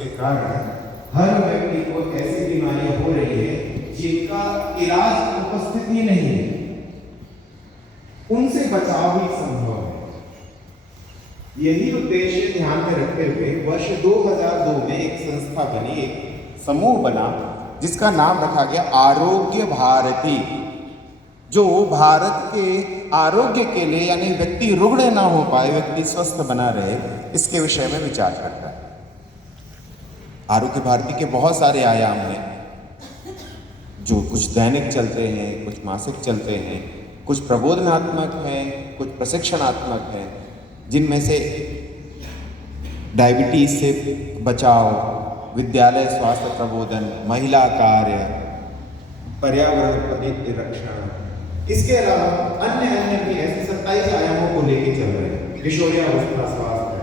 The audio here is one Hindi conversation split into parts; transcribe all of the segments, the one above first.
के कारण हर व्यक्ति को ऐसी बीमारियां हो रही है जिनका इलाज उपस्थित ही नहीं है, उनसे बचाव ही संभव है। यही उद्देश्य ध्यान में रखते हुए वर्ष 2002 में एक संस्था बनी, एक समूह बना जिसका नाम रखा गया आरोग्य भारती, जो भारत के आरोग्य के लिए यानी व्यक्ति रुग्ण ना हो पाए, व्यक्ति स्वस्थ बना रहे, इसके विषय में विचार करता है। आरोग्य भारती के बहुत सारे आयाम हैं, जो कुछ दैनिक चलते हैं, कुछ मासिक चलते हैं, कुछ प्रबोधनात्मक हैं, कुछ प्रशिक्षणात्मक हैं, जिनमें से डायबिटीज से बचाव, विद्यालय स्वास्थ्य प्रबोधन, महिला कार्य, पर्यावरण परिरक्षण, इसके अलावा अन्य भी ऐसे 27 आयामों को लेकर चल रहे हैं। किशोरावस्था स्वास्थ्य,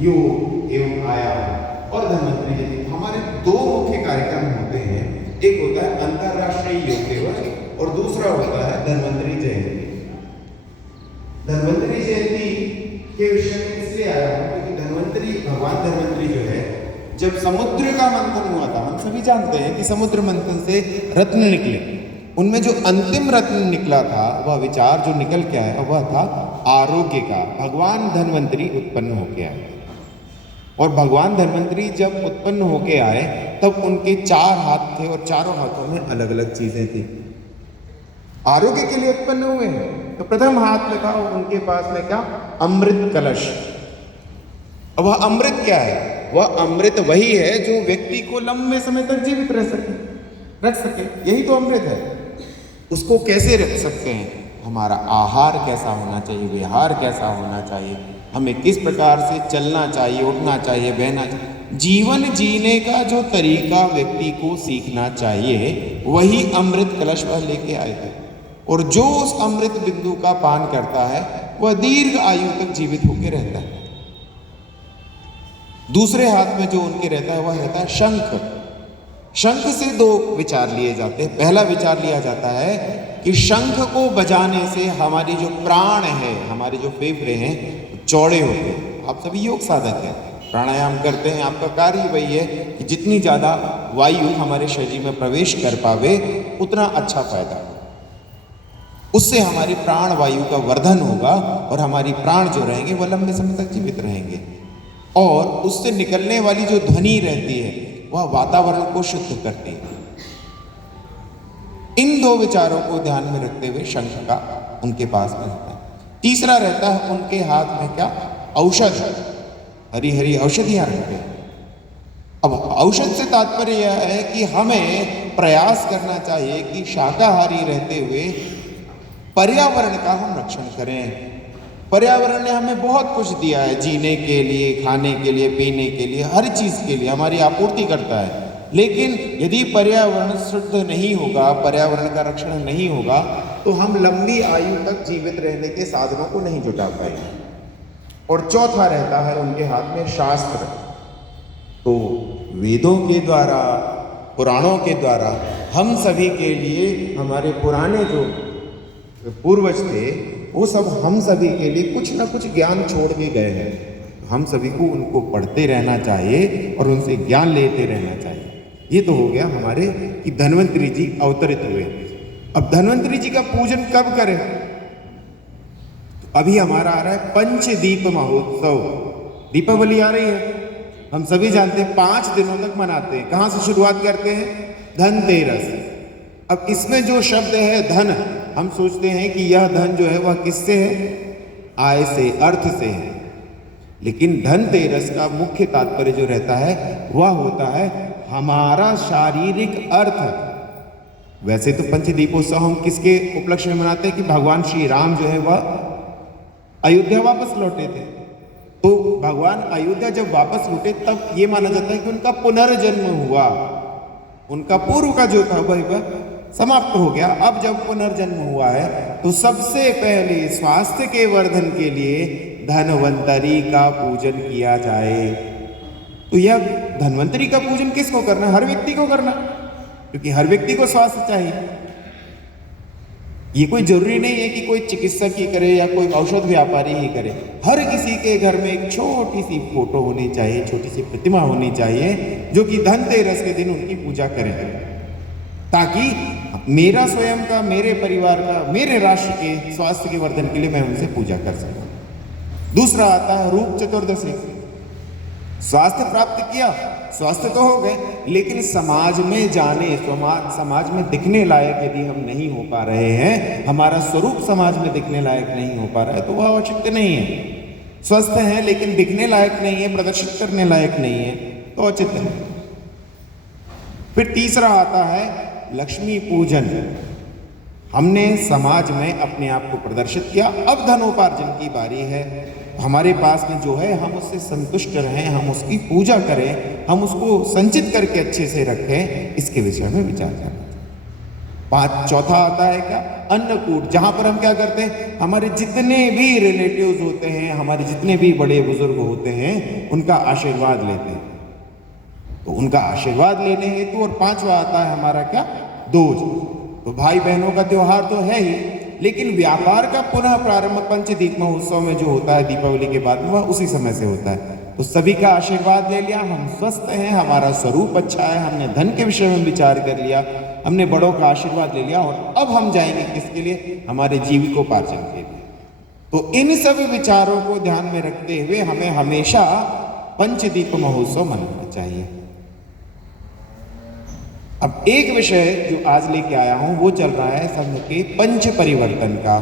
योग एवं आयाम और धन्वंतरि जयंती। हमारे 2 मुख्य कार्यक्रम होते हैं, एक होता है अंतरराष्ट्रीय योग दिवस और दूसरा होता है धन्वंतरि जयंती। धन्वंतरि जयंती के विषय में इसलिए आया हूं क्योंकि धन्वंतरि, भगवान धन्वंतरि जो है, जब समुद्र का मंथन हुआ था, हम सभी जानते हैं कि समुद्र मंथन से रत्न निकले, उनमें जो अंतिम रत्न निकला था, वह विचार जो निकल के आया वह था आरोग्य का। भगवान धन्वंतरि उत्पन्न होके आए, और भगवान धन्वंतरि जब उत्पन्न होके आए तब उनके 4 हाथ थे और चारों हाथों में अलग अलग चीजें थी। आरोग्य के लिए उत्पन्न हुए हैं तो प्रथम हाथ में था उनके पास में क्या, अमृत कलश। अब वह अमृत क्या है? वह अमृत वही है जो व्यक्ति को लंबे समय तक जीवित रख सके, यही तो अमृत है। उसको कैसे रख सकते हैं? हमारा आहार कैसा होना चाहिए, विहार कैसा होना चाहिए, हमें किस प्रकार से चलना चाहिए, उठना चाहिए, बहना चाहिए, जीवन जीने का जो तरीका व्यक्ति को सीखना चाहिए, वही अमृत कलश वह लेके आए थे। और जो उस अमृत बिंदु का पान करता है वह दीर्घ आयु तक जीवित होकर रहता है। दूसरे हाथ में जो उनके रहता है वह रहता है शंख। शंख से 2 विचार लिए जाते हैं। पहला विचार लिया जाता है कि शंख को बजाने से हमारी जो प्राण है, हमारे जो फेफड़े हैं, चौड़े होते हैं। आप सभी योग साधक हैं, प्राणायाम करते हैं, आपका कार्य वही है कि जितनी ज़्यादा वायु हमारे शरीर में प्रवेश कर पावे उतना अच्छा फायदा, उससे हमारी प्राण वायु का वर्धन होगा और हमारी प्राण जो रहेंगे वह लंबे समय तक जीवित रहेंगे। और उससे निकलने वाली जो ध्वनि रहती है वह वातावरण को शुद्ध करती है। इन 2 विचारों को ध्यान में रखते हुए शंख का उनके पास में रहता है। तीसरा रहता है उनके हाथ में क्या, औषध, हरी हरी औषधियां रखते हैं। अब औषध से तात्पर्य यह है कि हमें प्रयास करना चाहिए कि शाकाहारी रहते हुए पर्यावरण का हम रक्षण करें। पर्यावरण ने हमें बहुत कुछ दिया है, जीने के लिए, खाने के लिए, पीने के लिए, हर चीज के लिए हमारी आपूर्ति करता है। लेकिन यदि पर्यावरण शुद्ध नहीं होगा, पर्यावरण का रक्षण नहीं होगा, तो हम लंबी आयु तक जीवित रहने के साधनों को नहीं जुटा पाएंगे। और चौथा रहता है उनके हाथ में शास्त्र। तो वेदों के द्वारा, पुराणों के द्वारा हम सभी के लिए, हमारे पुराने जो पूर्वज थे, वो सब हम सभी के लिए कुछ ना कुछ ज्ञान छोड़ के गए हैं। हम सभी को उनको पढ़ते रहना चाहिए और उनसे ज्ञान लेते रहना चाहिए। ये तो हो गया हमारे कि धन्वंतरि जी अवतरित हुए। अब धन्वंतरि जी का पूजन कब करें? तो अभी हमारा आ रहा है पंचदीप महोत्सव, दीपावली आ रही है, हम सभी जानते हैं 5 दिनों तक मनाते हैं। कहाँ से शुरुआत करते हैं? धनतेरस। अब इसमें जो शब्द है धन, हम सोचते हैं कि यह धन जो है वह किससे है? आय से, अर्थ से है। लेकिन धनतेरस का मुख्य तात्पर्य जो रहता है वह होता है हमारा शारीरिक अर्थ। वैसे तो पंचदीपोत्सव हम किसके उपलक्ष्य में मनाते हैं कि भगवान श्री राम जो है वह अयोध्या वापस लौटे थे। तो भगवान अयोध्या जब वापस लौटे तब ये माना जाता है कि उनका पुनर्जन्म हुआ, उनका पूर्व का जो था वह समाप्त हो गया। अब जब पुनर्जन्म हुआ है तो सबसे पहले स्वास्थ्य के वर्धन के लिए धन्वंतरि का पूजन किया जाए। तो यह धन्वंतरि का पूजन किसको करना? हर व्यक्ति को करना, क्योंकि हर व्यक्ति को स्वास्थ्य चाहिए। ये कोई जरूरी नहीं है कि कोई चिकित्सक ही करे या कोई औषध व्यापारी ही करे। हर किसी के घर में एक छोटी सी फोटो होनी चाहिए, छोटी सी प्रतिमा होनी चाहिए, जो कि धनतेरस के दिन उनकी पूजा करें, ताकि मेरा स्वयं का, मेरे परिवार का, मेरे राष्ट्र के स्वास्थ्य के वर्धन के लिए मैं उनसे पूजा कर सकूं। दूसरा आता है रूप चतुर्दशी। स्वास्थ्य प्राप्त किया, स्वास्थ्य तो हो गए, लेकिन समाज में जाने, समाज में दिखने लायक यदि हम नहीं हो पा रहे हैं, हमारा स्वरूप समाज में दिखने लायक नहीं हो पा रहा है, तो वह औचित्य नहीं है। स्वस्थ है लेकिन दिखने लायक नहीं है, प्रदर्शित करने लायक नहीं है, तो औचित्य नहीं। फिर तीसरा आता है लक्ष्मी पूजन। हमने समाज में अपने आप को प्रदर्शित किया, अब धनोपार्जन की बारी है। हमारे पास में जो है हम उससे संतुष्ट रहें, हम उसकी पूजा करें, हम उसको संचित करके अच्छे से रखें, इसके विषय में विचार करना। चौथा आता है क्या? अन्नकूट, जहां पर हम क्या करते हैं, हमारे जितने भी रिलेटिव्स होते हैं, हमारे जितने भी बड़े बुजुर्ग होते हैं, उनका आशीर्वाद लेते हैं। तो उनका आशीर्वाद लेने हेतु, और पांचवा आता है हमारा क्या? दूज। तो भाई बहनों का त्योहार तो है ही, लेकिन व्यापार का पुनः प्रारंभ पंचदीप महोत्सव में जो होता है दीपावली के बाद में, वह उसी समय से होता है। तो सभी का आशीर्वाद ले लिया, हम स्वस्थ हैं, हमारा स्वरूप अच्छा है, हमने धन के विषय में विचार कर लिया, हमने बड़ों का आशीर्वाद ले लिया, और अब हम जाएंगे किसके लिए? हमारे जीविकोपार्जन के लिए। तो इन सब विचारों को ध्यान में रखते हुए हमें हमेशा पंचदीप महोत्सव मनाना चाहिए। अब एक विषय जो आज लेके आया हूं वो चल रहा है संघ के पंच परिवर्तन का।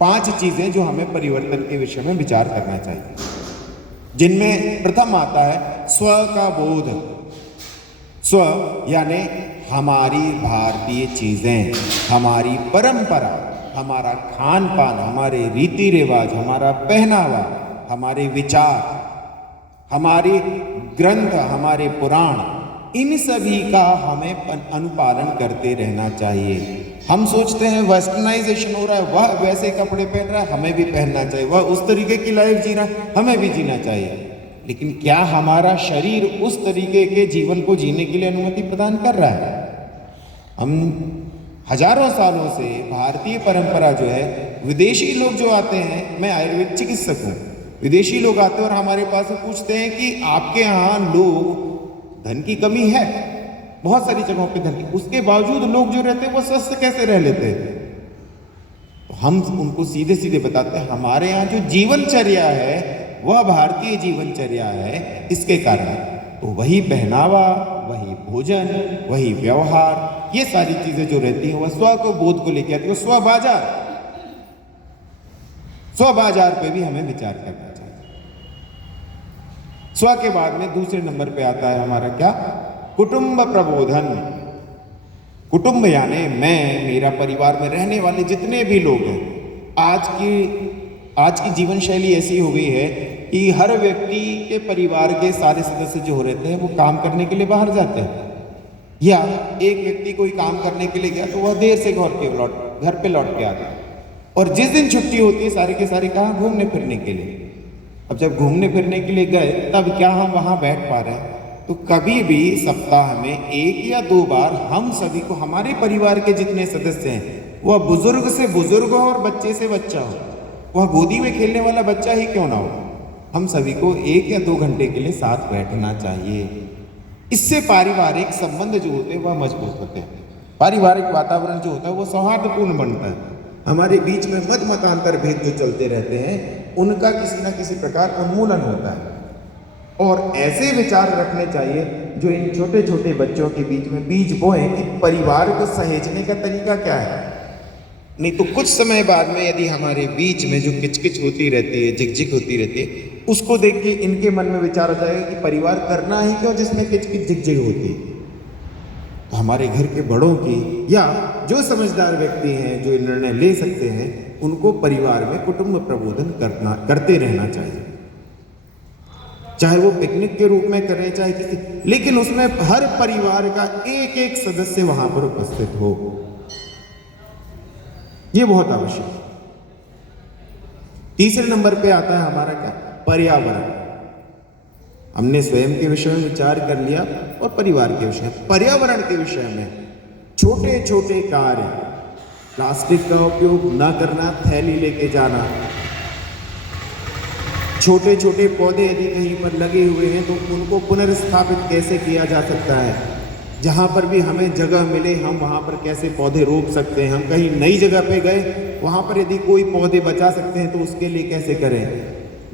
5 चीजें जो हमें परिवर्तन के विषय में विचार करना चाहिए, जिनमें प्रथम आता है स्व का बोध। स्व यानी हमारी भारतीय चीजें, हमारी परंपरा, हमारा खान पान, हमारे रीति रिवाज, हमारा पहनावा, हमारे विचार, हमारे ग्रंथ, हमारे पुराण, इन सभी का हमें अनुपालन करते रहना चाहिए। हम सोचते हैं वेस्टर्नाइजेशन हो रहा है, वह वैसे कपड़े पहन रहा है, हमें भी पहनना चाहिए, वह उस तरीके की लाइफ जी रहा है, हमें भी जीना चाहिए। लेकिन क्या हमारा शरीर उस तरीके के जीवन को जीने के लिए अनुमति प्रदान कर रहा है? हम हजारों सालों से भारतीय परंपरा जो है, विदेशी लोग जो आते हैं, मैं आयुर्वेद चिकित्सक हूँ, विदेशी लोग आते हैं और हमारे पास पूछते हैं कि आपके यहाँ लोग, धन की कमी है, बहुत सारी जगहों पे धन की, उसके बावजूद लोग जो रहते हैं वो स्वस्थ कैसे रह लेते हैं? तो हम उनको सीधे सीधे बताते हैं, हमारे यहाँ जो जीवनचर्या है वह भारतीय जीवनचर्या है, इसके कारण। तो वही पहनावा, वही भोजन, वही व्यवहार, ये सारी चीजें जो रहती हैं वह स्व को बोध को लेकर आती है। स्व बाजार पे भी हमें विचार करना चाहिए। स्व के बाद में दूसरे नंबर पे आता है हमारा क्या? कुटुंब प्रबोधन। कुटुंब यानी मैं, मेरा परिवार में रहने वाले जितने भी लोग हैं। आज की जीवन शैली ऐसी हो गई है कि हर व्यक्ति के परिवार के सारे सदस्य जो रहते हैं वो काम करने के लिए बाहर जाते हैं, या एक व्यक्ति कोई काम करने के लिए गया तो वह देर से घर पे लौट के आ गया, और जिस दिन छुट्टी होती है सारे के सारे कहाँ? घूमने फिरने के लिए। अब जब घूमने फिरने के लिए गए तब क्या हम वहाँ बैठ पा रहे हैं? तो कभी भी सप्ताह में 1 या 2 बार हम सभी को, हमारे परिवार के जितने सदस्य हैं, वह बुजुर्ग से बुजुर्ग हो और बच्चे से बच्चा हो, वह गोदी में खेलने वाला बच्चा ही क्यों ना हो, हम सभी को 1 या 2 घंटे के लिए साथ बैठना चाहिए। इससे पारिवारिक संबंध जो होते हैं वह मजबूत होते हैं, पारिवारिक वातावरण जो होता है वो सौहार्दपूर्ण बनता है। हमारे बीच में मतांतर भेद जो चलते रहते हैं उनका किसी न किसी प्रकार उन्मूलन होता है। और ऐसे विचार रखने चाहिए जो इन छोटे छोटे बच्चों के बीच में बीज बोए कि परिवार को सहेजने का तरीका क्या है। नहीं तो कुछ समय बाद में यदि हमारे बीच में जो किचकिच होती रहती है, झिकझिक होती रहती है, उसको देख के इनके मन में विचार आ जाएगा कि परिवार करना ही क्यों जिसमें किचकिच झिकझिक होती है। तो हमारे घर के बड़ों की या जो समझदार व्यक्ति हैं जो निर्णय ले सकते हैं, उनको परिवार में कुटुंब प्रबोधन करते रहना चाहिए, चाहे वो पिकनिक के रूप में करें, चाहे किसी, लेकिन उसमें हर परिवार का एक एक सदस्य वहां पर उपस्थित हो, ये बहुत आवश्यक है। तीसरे नंबर पे आता है हमारा क्या? पर्यावरण। हमने स्वयं के विषय में विचार कर लिया और परिवार के विषय, पर्यावरण के विषय में छोटे छोटे कार्य, प्लास्टिक का उपयोग न करना, थैली लेके जाना। छोटे छोटे पौधे यदि कहीं पर लगे हुए हैं तो उनको पुनर्स्थापित कैसे किया जा सकता है, जहाँ पर भी हमें जगह मिले हम वहाँ पर कैसे पौधे रोप सकते हैं। हम कहीं नई जगह पे गए, वहाँ पर यदि कोई पौधे बचा सकते हैं तो उसके लिए कैसे करें।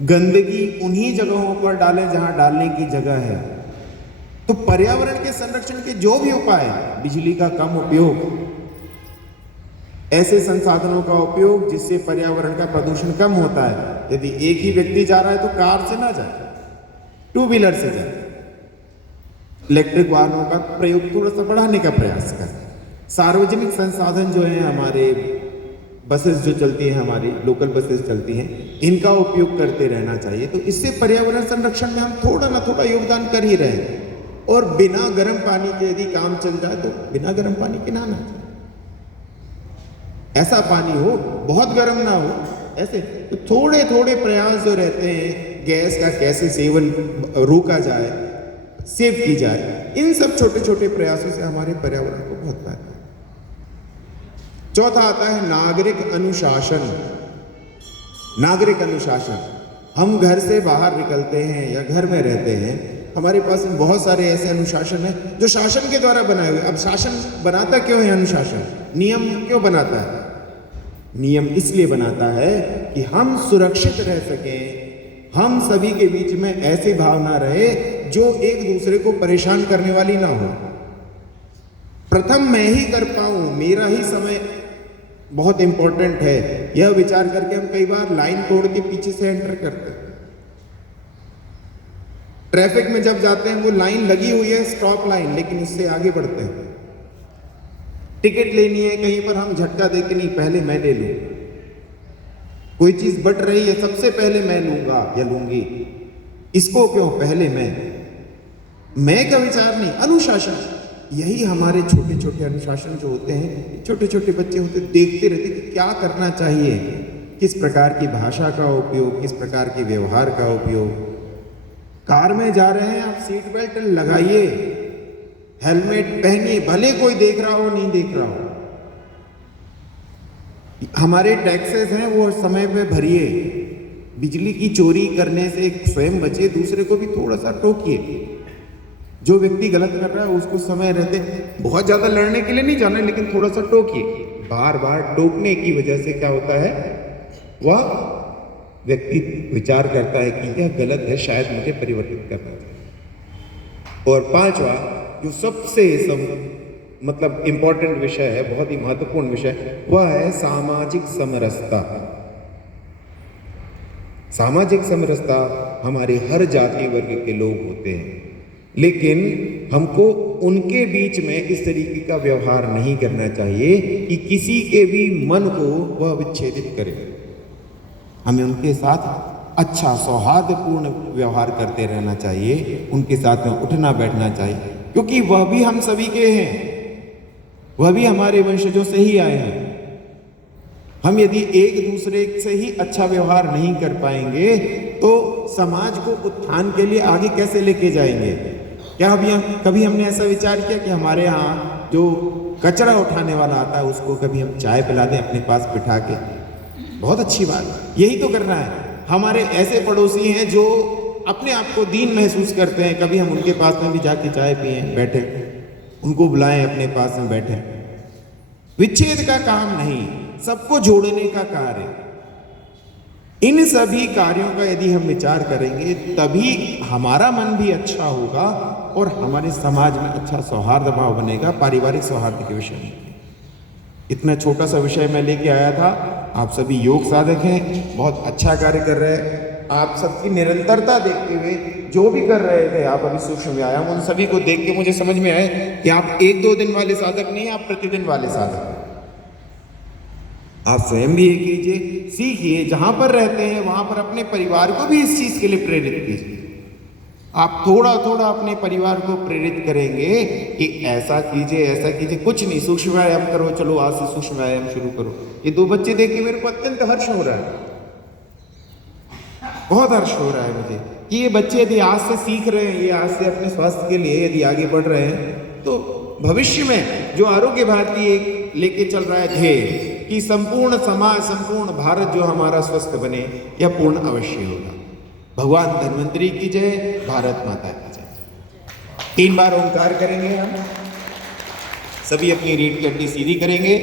गंदगी उन्हीं जगहों पर डालें जहाँ डालने की जगह है। तो पर्यावरण के संरक्षण के जो भी उपाय, बिजली का कम उपयोग, ऐसे संसाधनों का उपयोग जिससे पर्यावरण का प्रदूषण कम होता है। यदि एक ही व्यक्ति जा रहा है तो कार से ना जाए, टू व्हीलर से जाए। इलेक्ट्रिक वाहनों का प्रयोग थोड़ा सा बढ़ाने का प्रयास करें। सार्वजनिक संसाधन जो है, हमारे बसेस जो चलती हैं, हमारी लोकल बसेस चलती हैं, इनका उपयोग करते रहना चाहिए। तो इससे पर्यावरण संरक्षण में हम थोड़ा ना थोड़ा योगदान कर ही रहे हैं। और बिना गर्म पानी के यदि काम चल जाए तो बिना गर्म पानी के नहाना चाहिए। ऐसा पानी हो, बहुत गर्म ना हो, ऐसे तो थोड़े थोड़े प्रयास जो रहते हैं, गैस का कैसे सेवन रोका जाए, सेव की जाए, इन सब छोटे छोटे प्रयासों से हमारे पर्यावरण को बहुत फायदा है। चौथा आता है नागरिक अनुशासन। नागरिक अनुशासन, हम घर से बाहर निकलते हैं या घर में रहते हैं, हमारे पास बहुत सारे ऐसे अनुशासन है जो शासन के द्वारा बनाए हुए। अब शासन बनाता क्यों है? अनुशासन, नियम क्यों बनाता है? नियम इसलिए बनाता है कि हम सुरक्षित रह सकें, हम सभी के बीच में ऐसी भावना रहे जो एक दूसरे को परेशान करने वाली ना हो। प्रथम मैं ही कर पाऊं, मेरा ही समय बहुत इंपॉर्टेंट है, यह विचार करके हम कई बार लाइन तोड़ के पीछे से एंटर करते हैं। ट्रैफिक में जब जाते हैं, वो लाइन लगी हुई है, स्टॉप लाइन, लेकिन उससे आगे बढ़ते हैं। टिकट लेनी है कहीं पर, हम झटका दे के नहीं, पहले मैं ले लूं। कोई चीज बट रही है, सबसे पहले मैं लूंगा या लूंगी। इसको क्यों? पहले मैं का विचार नहीं, अनुशासन। यही हमारे छोटे छोटे अनुशासन जो होते हैं, छोटे छोटे बच्चे होते देखते रहते कि क्या करना चाहिए, किस प्रकार की भाषा का उपयोग, किस प्रकार के व्यवहार का उपयोग। कार में जा रहे हैं, आप सीट बेल्ट लगाइए, हेलमेट पहनिए, भले कोई देख रहा हो नहीं देख रहा हो। हमारे टैक्सेस हैं वो समय पे भरिए। बिजली की चोरी करने से स्वयं बचे, दूसरे को भी थोड़ा सा टोकिए। जो व्यक्ति गलत कर रहा है उसको समय रहते, बहुत ज्यादा लड़ने के लिए नहीं जाना, लेकिन थोड़ा सा टोकिए। बार बार टोकने की वजह से क्या होता है, वह व्यक्ति विचार करता है कि यह गलत है, शायद मुझे परिवर्तित करना चाहिए। और पांचवा, जो सबसे मतलब इंपॉर्टेंट विषय है, बहुत ही महत्वपूर्ण विषय, वह है सामाजिक समरसता। सामाजिक समरसता हमारे हर जाति वर्ग के लोग होते हैं, लेकिन हमको उनके बीच में इस तरीके का व्यवहार नहीं करना चाहिए कि किसी के भी मन को वह विच्छेदित करे। हमें उनके साथ अच्छा सौहार्दपूर्ण व्यवहार करते रहना चाहिए, उनके साथ में उठना बैठना चाहिए, क्योंकि वह भी हम सभी के हैं, वह भी हमारे वंशजों से ही आए हैं। हम यदि एक दूसरे से ही अच्छा व्यवहार नहीं कर पाएंगे तो समाज को उत्थान के लिए आगे कैसे लेके जाएंगे? क्या कभी हमने ऐसा विचार किया कि हमारे यहाँ जो कचरा उठाने वाला आता है उसको कभी हम चाय पिला दें अपने पास बिठा के? बहुत अच्छी बात, यही तो करना है। हमारे ऐसे पड़ोसी हैं जो अपने आप को दीन महसूस करते हैं, कभी हम उनके पास में भी जाके चाय पिए, बैठे, उनको बुलाएं, अपने पास में बैठे। विच्छेद का काम नहीं, सबको जोड़ने का कार्य। इन सभी कार्यों का यदि हम विचार करेंगे तभी हमारा मन भी अच्छा होगा और हमारे समाज में अच्छा सौहार्द भाव बनेगा, पारिवारिक सौहार्द के विषय में। इतना छोटा सा विषय मैं लेके आया था। आप सभी योग साधक हैं, बहुत अच्छा कार्य कर रहे हैं। आप सबकी निरंतरता देखते हुए जो भी कर रहे थे, आप अभी सूक्ष्म व्यायाम, उन सभी को देख के मुझे समझ में आए कि आप 1-2 दिन वाले साधक नहीं, आप प्रतिदिन वाले साधक हैं। आप स्वयं भी ये कीजिए, सीखिए, जहां पर रहते हैं वहां पर अपने परिवार को भी इस चीज के लिए प्रेरित कीजिए। आप थोड़ा थोड़ा अपने परिवार को प्रेरित करेंगे कि ऐसा कीजिए, ऐसा कीजिए। कुछ नहीं, सूक्ष्म व्यायाम करो, चलो आज से सूक्ष्म व्यायाम शुरू करो। ये 2 बच्चे देख के मेरे को अत्यंत हर्ष हो रहा है, बहुत हर्ष हो रहा है मुझे कि ये बच्चे यदि आज से सीख रहे हैं, ये आज से अपने स्वास्थ्य के लिए यदि आगे बढ़ रहे हैं, तो भविष्य में जो आरोग्य भारती एक लेके चल रहा है ध्येय कि संपूर्ण समाज, संपूर्ण भारत जो हमारा स्वस्थ बने, यह पूर्ण अवश्य होगा। भगवान धन्वंतरी की जय, भारत माता की जय। 3 बार ओंकार करेंगे हम सभी, अपनी रीढ़ की हड्डी सीधी करेंगे।